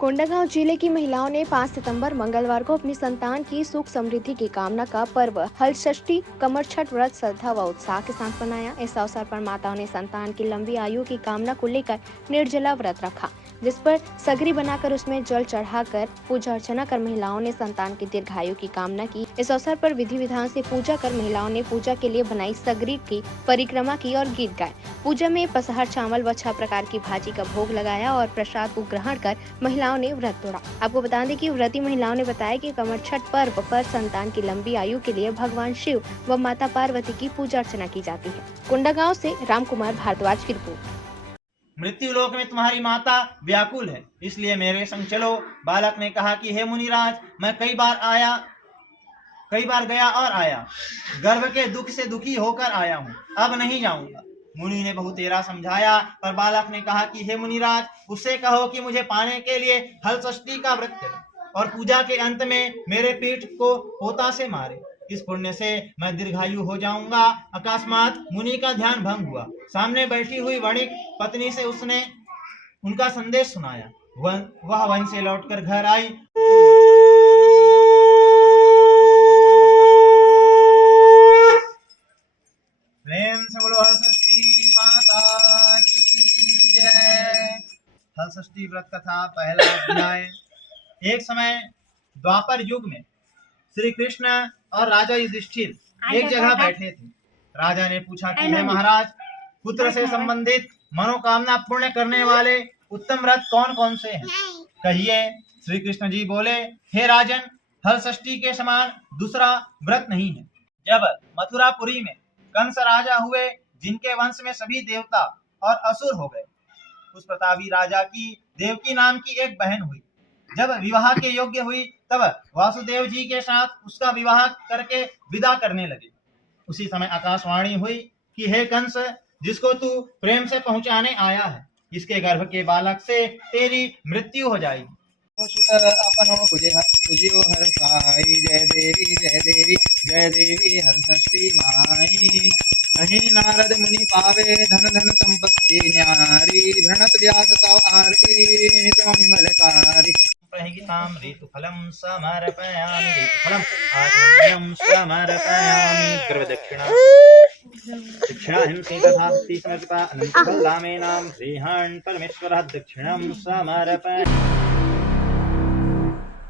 कोंडागांव जिले की महिलाओं ने 5 सितंबर मंगलवार को अपनी संतान की सुख समृद्धि की कामना का पर्व हलषष्ठी कमर छठ व्रत श्रद्धा व उत्साह के साथ मनाया। इस अवसर पर माताओं ने संतान की लंबी आयु की कामना को लेकर निर्जला व्रत रखा, जिस पर सगरी बनाकर उसमें जल चढ़ाकर पूजा अर्चना कर महिलाओं ने संतान की दीर्घायु की कामना की। इस अवसर पर विधि विधान से पूजा कर महिलाओं ने पूजा के लिए बनाई सगरी की परिक्रमा की और गीत गाए। पूजा में पसहर चावल व 6 प्रकार की भाजी का भोग लगाया और प्रसाद को ग्रहण कर महिलाओं ने व्रत तोड़ा। आपको बता दें कि व्रती महिलाओं ने बताया कि कमर छठ पर्व पर संतान की लंबी आयु के लिए भगवान शिव व माता पार्वती की पूजा अर्चना की जाती है। कोंडागांव से रामकुमार भारद्वाज की रिपोर्ट। मृत्यु लोक में तुम्हारी माता व्याकुल है, इसलिए मेरे संग चलो। बालक ने कहा कि हे मुनिराज, मैं कई बार गया और आया, गर्भ के दुख से दुखी होकर आया हूँ, अब नहीं जाऊंगा। मुनि ने बहु तेरा समझाया, पर बालक ने कहा कि हे मुनिराज, उससे कहो कि मुझे पाने के लिए हलषष्ठी का व्रत करे और पूजा के अंत में मेरे पीठ को पोता से मारे। इस पुण्य से मैं दीर्घायु हो जाऊंगा। अकस्मात मुनि का ध्यान भंग हुआ। सामने बैठी हुई वणिक पत्नी से उसने उनका संदेश सुनाया। वह वन से लौटकर घर आई। प्रेम से बोलो हलषष्ठी माता की जय। हलषष्ठी व्रत कथा पहला अध्याय। एक समय द्वापर युग में श्री कृष्ण और राजा युधिष्ठिर एक जगह बैठे थे। राजा ने पूछा कि हे महाराज, पुत्र से संबंधित मनोकामना पूर्ण करने वाले उत्तम व्रत कौन कौन से हैं? कहिए। श्री कृष्ण जी बोले, हे राजन, हलषष्ठी के समान दूसरा व्रत नहीं है। जब मथुरापुरी में कंस राजा हुए, जिनके वंश में सभी देवता और असुर हो गए, उस प्रतापी राजा की देवकी नाम की एक बहन हुई। जब विवाह के योग्य हुई, तब वासुदेव जी के साथ उसका विवाह करके विदा करने लगे। उसी समय आकाशवाणी हुई कि हे कंस, जिसको तू प्रेम से पहुंचाने आया है, इसके गर्भ के बालक से तेरी मृत्यु हो जाएगी। तुझियो हर साई, जय देवी जय देवी जय देवी हलषष्ठी माई। कहीं नारद मुनि पावे, धन धन संपत्ति न्यारी, भ्रणत व्यास तव आरती नित मंगलकारी। प्रहिताम ऋतुफलम समर्पयामि, ऋतुफलम आत्मन्यं समर्पयामि। गर्भदक्षिणा दक्षिणाहिंसी तथा भक्ति समर्पिता अनंत फलदामेनां श्रीहान् परमेश्वरः दक्षिणं समर्पयामि।